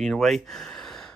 been away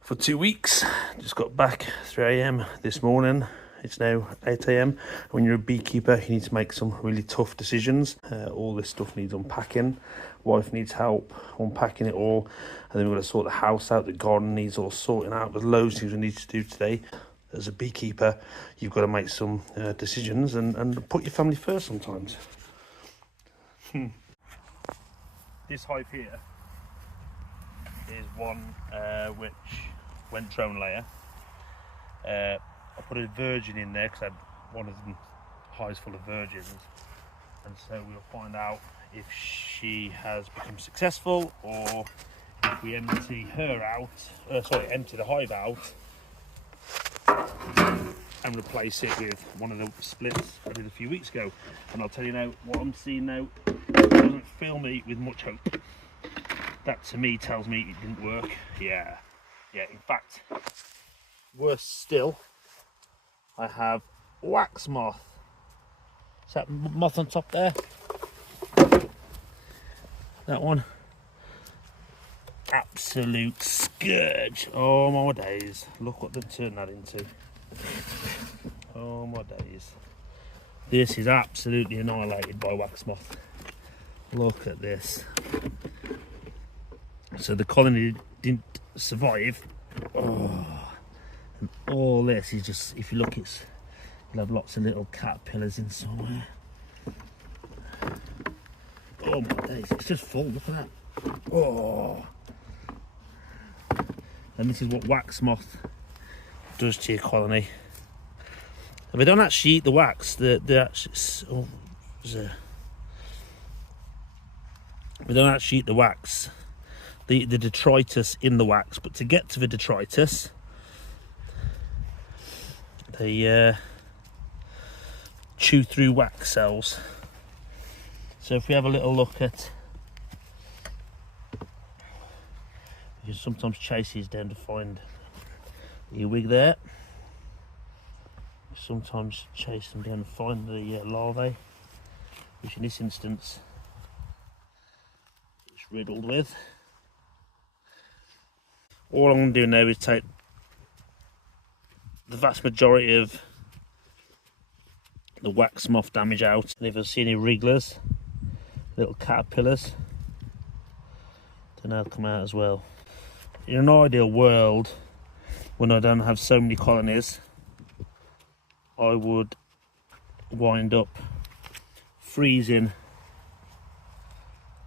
for 2 weeks. Just got back 3 a.m. this morning. It's now 8 a.m. When you're a beekeeper, you need to make some really tough decisions. All this stuff needs unpacking. Wife needs help unpacking it all. And then we've got to sort the house out. The garden needs all sorting out. There's loads of things we need to do today. As a beekeeper, you've got to make some decisions and put your family first sometimes. This hive here is one which went drone layer. I put a virgin in there because I had one of the hives full of virgins, and so we'll find out if she has become successful or if we empty her out, empty the hive out and replace it with one of the splits I did a few weeks ago. And I'll tell you now, what I'm seeing now doesn't fill me with much hope. That to me tells me it didn't work. Yeah, in fact, worse still, I have wax moth. Is that moth on top there? That one. Absolute scourge. Oh my days. Look what they've turned that into. Oh my days. This is absolutely annihilated by wax moth. Look at this. So the colony didn't survive. Oh. And all this is just, if you look, you'll have lots of little caterpillars in somewhere. Oh my days, it's just full, look at that. Oh. And this is what wax moth does to your colony. And they don't actually eat the wax, they don't actually eat the wax. They eat the detritus in the wax, but to get to the detritus, they chew through wax cells. So if we have a little look at, you can sometimes chase these down to find the earwig there. Sometimes chase them down to find the larvae, which in this instance it's riddled with. All I'm going to do now is take the vast majority of the wax moth damage out, and if I see any wrigglers, little caterpillars, then they'll come out as well. In an ideal world, when I don't have so many colonies, I would wind up freezing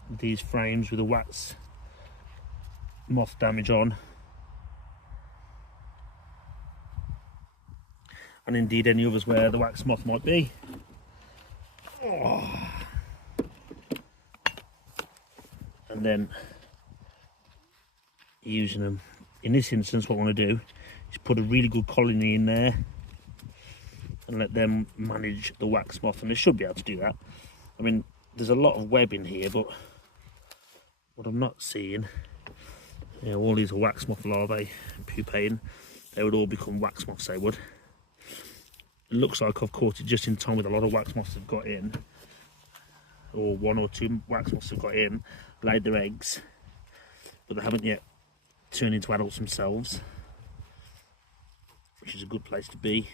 these frames with the wax moth damage on, and indeed any others where the wax moth might be. Oh. And then using them. In this instance, what I want to do is put a really good colony in there and let them manage the wax moth, and they should be able to do that. I mean, there's a lot of web in here, but what I'm not seeing, all these wax moth larvae pupating, they would all become wax moths, they would. It looks like I've caught it just in time with a lot of wax moths have got in, or one or two wax moths have got in, laid their eggs, but they haven't yet turned into adults themselves, which is a good place to be.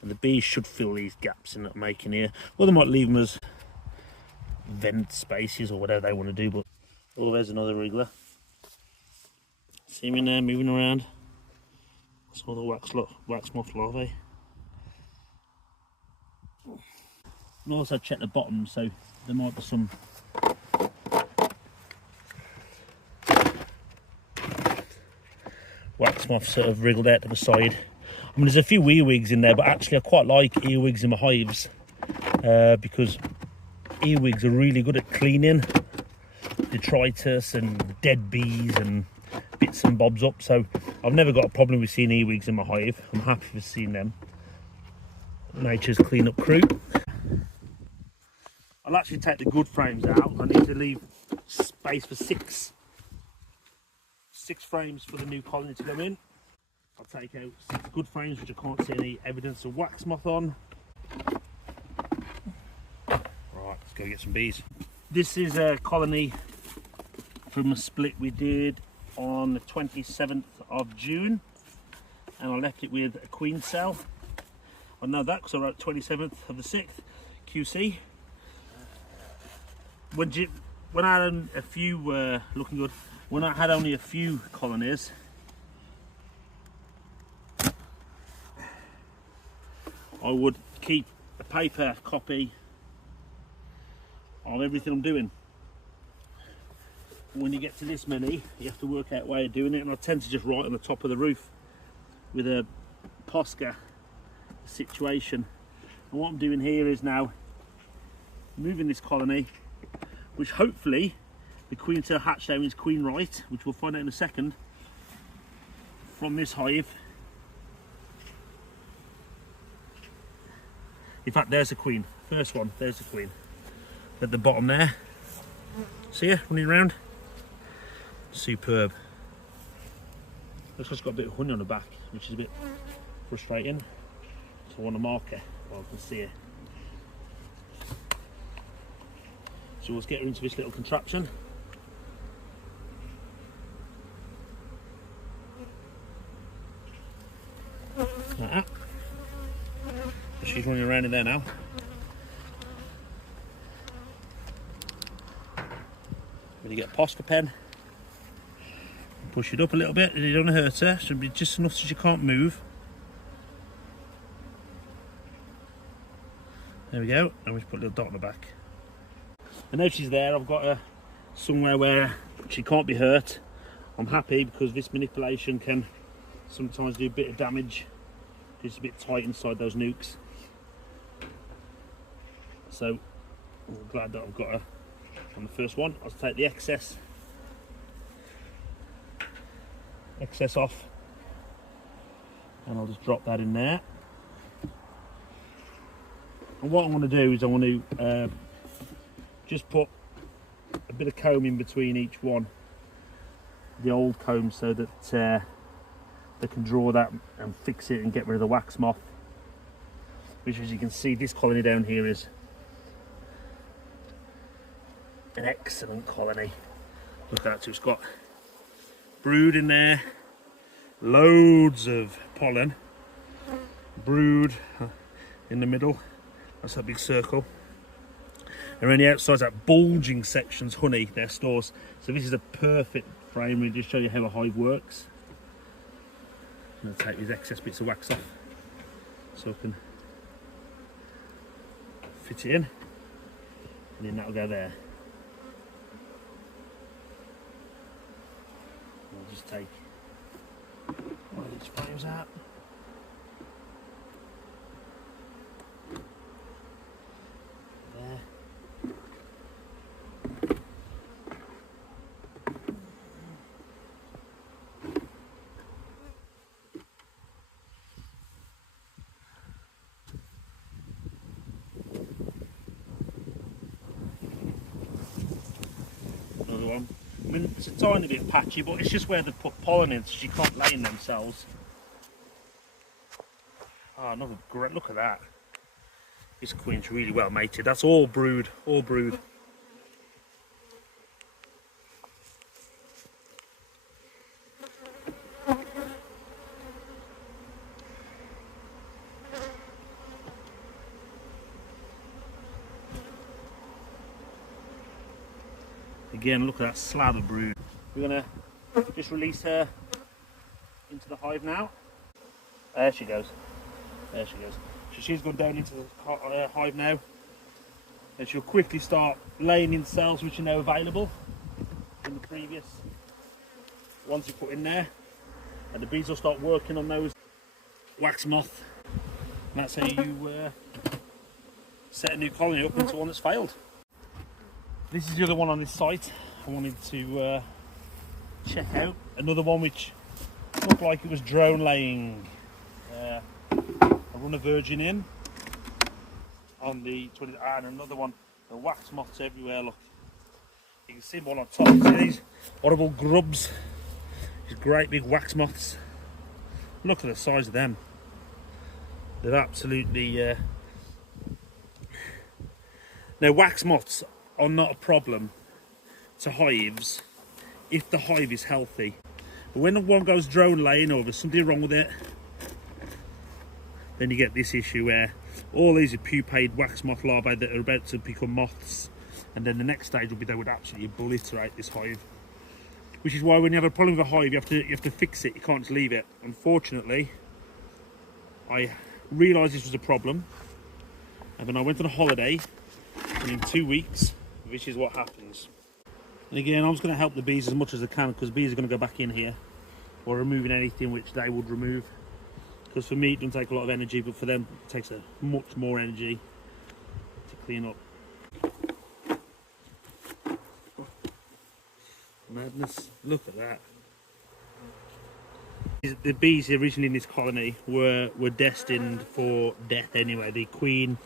And the bees should fill these gaps in that I'm making here, or they might leave them as vent spaces or whatever they want to do. But oh, there's another wriggler. See him in there moving around. That's all the wax moth larvae. And also check the bottom, so there might be some wax moths sort of wriggled out to the side. I mean, there's a few earwigs in there, but actually I quite like earwigs in my hives because earwigs are really good at cleaning detritus and dead bees and bits and bobs up. So I've never got a problem with seeing earwigs in my hive. I'm happy with seeing them. Nature's clean-up crew. I'll actually take the good frames out. I need to leave space for six frames for the new colony to go in. I'll take out 6 good frames which I can't see any evidence of wax moth on. Right, let's go get some bees. This is a colony from a split we did on the 27th of June, and I left it with a queen cell. I know that because I wrote 27th of the 6th QC. When I had a few looking good, when I had only a few colonies, I would keep a paper copy of everything I'm doing. When you get to this many, you have to work out a way of doing it, and I tend to just write on the top of the roof with a Posca situation. And what I'm doing here is now moving this colony, which hopefully the queen cell hatch down is queen right, which we'll find out in a second, from this hive. In fact, there's a queen. First one, there's the queen. At the bottom there. See her running around? Superb. Looks like she's got a bit of honey on her back, which is a bit frustrating. So I want to mark her while I can see her. So let's get her into this little contraption. Like that. She's running around in there now. When you get a Posca pen, push it up a little bit, and you don't hurt her. Should be just enough so she can't move. There we go, and we just put a little dot on the back. And now she's there, I've got her somewhere where she can't be hurt. I'm happy because this manipulation can sometimes do a bit of damage. It's a bit tight inside those nukes. So I'm glad that I've got her on the first one. I'll take the excess off, and I'll just drop that in there. And what I want to do is I want to just put a bit of comb in between each one, the old comb, so that they can draw that and fix it and get rid of the wax moth, which, as you can see, this colony down here is an excellent colony. Look at that, so it's got brood in there, loads of pollen, brood in the middle, that's that big circle, and around the outside that bulging section's honey, their stores. So this is a perfect frame to just show you how a hive works. I'm going to take these excess bits of wax off so I can fit it in, and then that'll go there. I'll just take one of these frames out. There. Another one. I mean, it's a tiny bit patchy, but it's just where they put pollen in, so she can't lay in themselves. Oh, another great, look at that. This queen's really well mated. That's all brood, all brood. Again, look at that slab of brood. We're going to just release her into the hive now. There she goes. There she goes. So she's gone down into the hive now. And she'll quickly start laying in cells which are now available from the previous ones you put in there. And the bees will start working on those wax moth. And that's how you set a new colony up into one that's failed. This is the other one on this site I wanted to check out. Another one which looked like it was drone laying. I run a virgin in on the 20, and another one. The wax moths everywhere, look. You can see one on top. See these horrible grubs? These great big wax moths. Look at the size of them. They're absolutely... Now, wax moths are not a problem to hives if the hive is healthy. But when one goes drone laying or there's something wrong with it, then you get this issue where all these are pupaed wax moth larvae that are about to become moths, and then the next stage will be they would absolutely obliterate this hive. Which is why when you have a problem with a hive, you have to fix it. You can't just leave it. Unfortunately, I realised this was a problem, and then I went on a holiday, and in 2 weeks, this is what happens. And again, I'm just going to help the bees as much as I can, because bees are going to go back in here or removing anything which they would remove. Because for me it doesn't take a lot of energy, but for them it takes a much more energy to clean up. Madness, look at that. The bees originally in this colony were destined for death anyway. The queen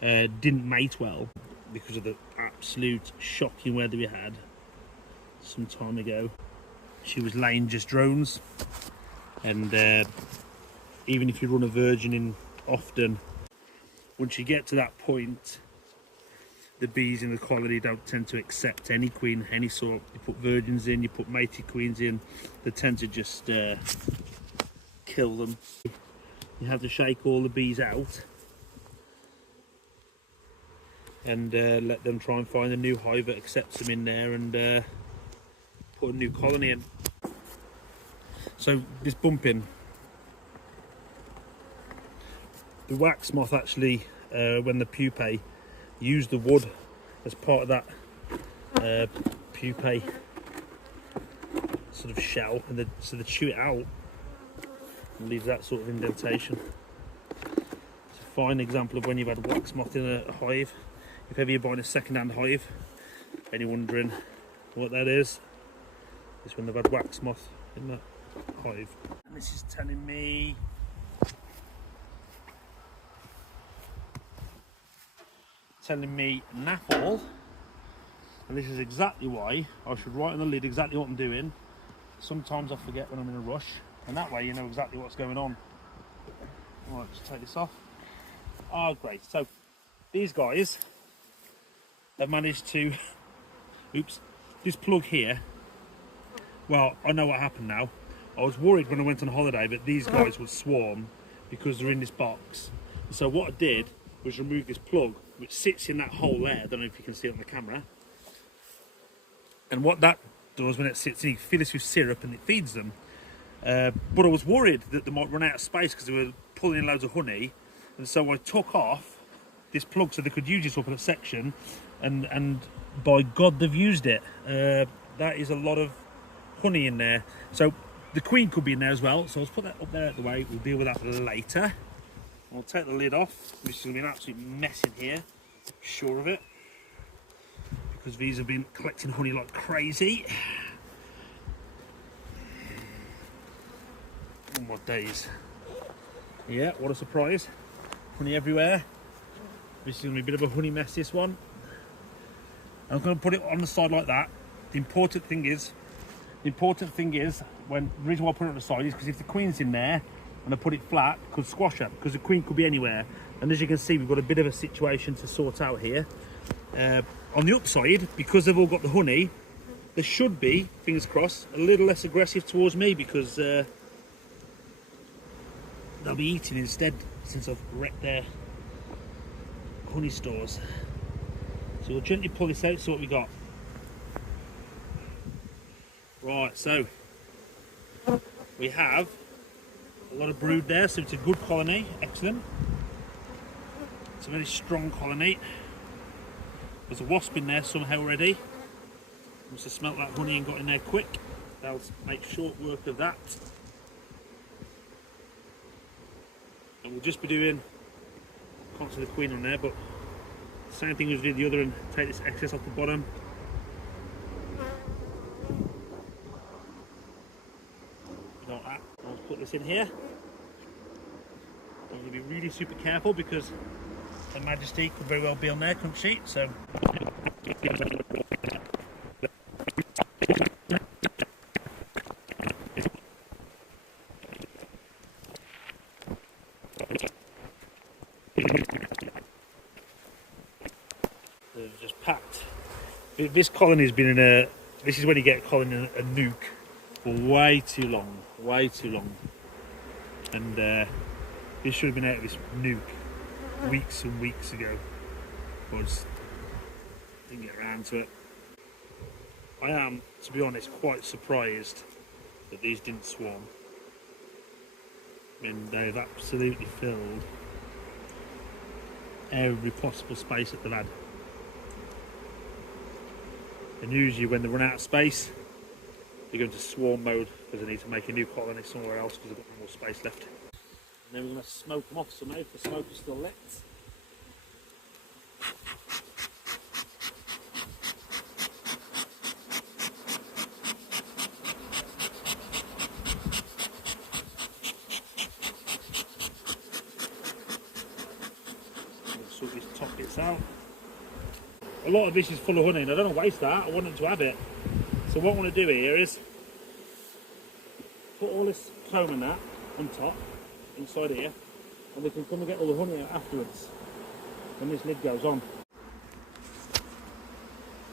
didn't mate well because of the absolute shocking weather we had some time ago. She was laying just drones, and even if you run a virgin in often, once you get to that point, the bees in the colony don't tend to accept any queen of any sort. You put virgins in, you put mated queens in, they tend to just kill them. You have to shake all the bees out and let them try and find a new hive that accepts them in there, and put a new colony in. So this bumping, the wax moth actually, when the pupae use the wood as part of that pupae sort of shell, and so they chew it out and leave that sort of indentation. It's a fine example of when you've had wax moth in a hive. If ever you're buying a second-hand hive and you're wondering what that is, it's when they've had wax moth in that hive. And this is telling me naffle, and this is exactly why I should write on the lid exactly what I'm doing. Sometimes I forget when I'm in a rush, and that way you know exactly what's going on. Alright, just take this off. Oh great, so these guys have managed to oops, this plug here, well, I know what happened now. I was worried when I went on holiday that these guys would swarm because they're in this box. So what I did was remove this plug which sits in that hole there. I don't know if you can see it on the camera. And what that does when it sits in, you fill this with syrup and it feeds them. But I was worried that they might run out of space because they were pulling in loads of honey. And so I took off this plug so they could use this up in a section. And by God, they've used it. That is a lot of honey in there. So the queen could be in there as well. So I'll put that up there out the way. We'll deal with that later. I'll take the lid off, which is going to be an absolute mess in here, sure of it, because these have been collecting honey like crazy. Oh my days. Yeah, what a surprise. Honey everywhere. This is going to be a bit of a honey mess, this one. I'm going to put it on the side like that. The important thing is, when the reason why I put it on the side is because if the queen's in there, and I put it flat, could squash her, because the queen could be anywhere. And as you can see, we've got a bit of a situation to sort out here. On the upside, because they've all got the honey, they should be, fingers crossed, a little less aggressive towards me, because they'll be eating instead, since I've wrecked their honey stores. So we'll gently pull this out, see what we got. Right, so we have a lot of brood there, so it's a good colony, excellent. It's a very strong colony. There's a wasp in there somehow already. Must have smelt that honey and got in there quick. They'll make short work of that. And we'll just be doing constantly the queen on there, but same thing as we did the other, and take this excess off the bottom. Like that. I'll put this in here. I'm going to be really super careful because Her Majesty could very well be on there, couldn't she? So they've just packed. This colony's been in a, this is when you get a colony in a nuke. for way too long, way too long. And this should have been out of this nuke weeks and weeks ago, but I just didn't get around to it. I am, to be honest, quite surprised that these didn't swarm. I mean, they've absolutely filled every possible space that they've had. And usually when they run out of space, they go into swarm mode because they need to make a new colony somewhere else because they've got more space left. And then we're going to smoke them off somehow if the smoke is still lit. Sort these top bits out. A lot of this is full of honey and I don't want to waste that, I want them to have it. So what I want to do here is put all this comb and that on top, inside here, and they can come and get all the honey out afterwards when this lid goes on.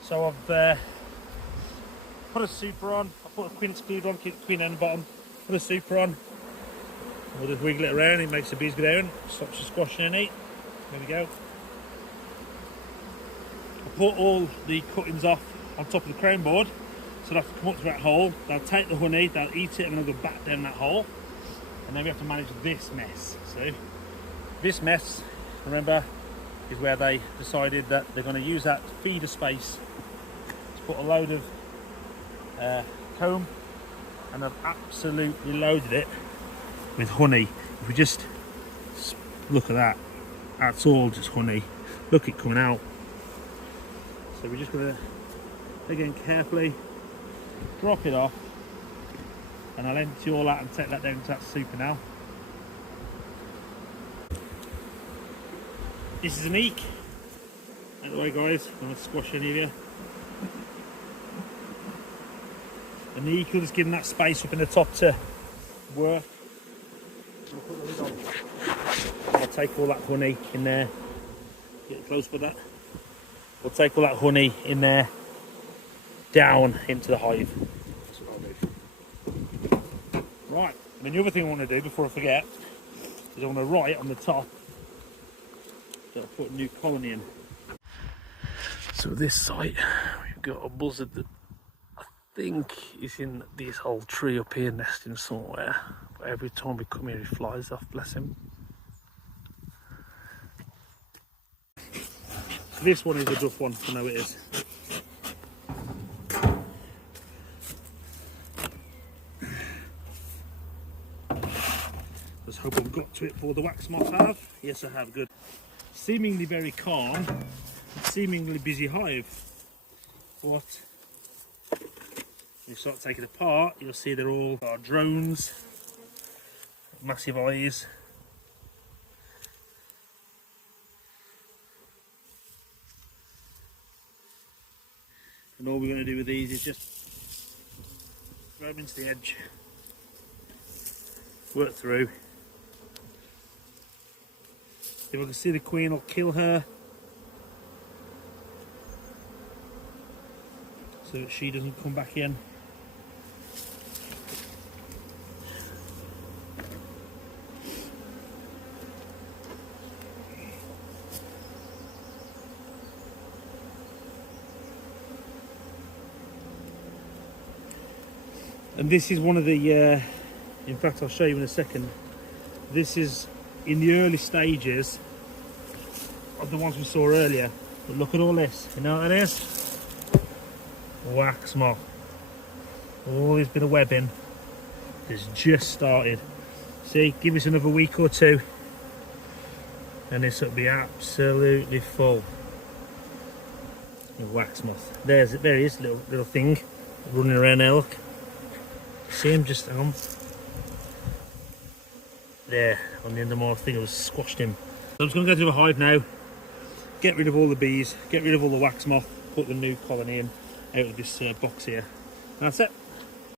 So I've put a super on, I put a queen exclude on, keep the queen on the bottom, put a super on, we'll just wiggle it around, it makes the bees go down, stops the squashing and eat. There we go. I put all the cuttings off on top of the crown board, so they'll have to come up to that hole, they'll take the honey, they'll eat it and they'll go back down that hole. And then we have to manage this mess. So this mess, remember, is where they decided that they're going to use that feeder space to put a load of comb, and they've absolutely loaded it with honey. If we just look at that, that's all just honey. Look it coming out. So we're just going to, again, carefully drop it off, and I'll empty all that and take that down to that super now. This is an eek. Out of the way, guys, I don't want to squash any of you. And the eek will just give them that space up in the top to work. I'll put the lid on. I'll take all that honey in there. Get close with that. We'll take all that honey in there, down into the hive. That's what I'll do. Right, and then the other thing I want to do before I forget is I want to write on the top that I'll put a new colony in. So this site, we've got a buzzard that I think is in this old tree up here nesting somewhere. But every time we come here he flies off, bless him. This one is a rough one, I know it is. Let's hope I've got to it before the wax moth have. Yes, I have, good. Seemingly very calm, seemingly busy hive. But when you start taking it apart, you'll see they're all our drones, massive eyes. And all we're going to do with these is just throw them into the edge, work through. If I can see the queen, I'll kill her so that she doesn't come back in. And this is one of the, in fact I'll show you in a second, this is in the early stages of the ones we saw earlier. But look at all this, you know what that is? Wax moth. All this bit of webbing has just started. See, give us another week or two and this will be absolutely full of wax moth. There he is, little thing running around there, look. See him just there on the end of my thing, I was squashed him. So I'm just going to go to the hive now, get rid of all the bees, get rid of all the wax moth, put the new colony in out of this box here. And that's it.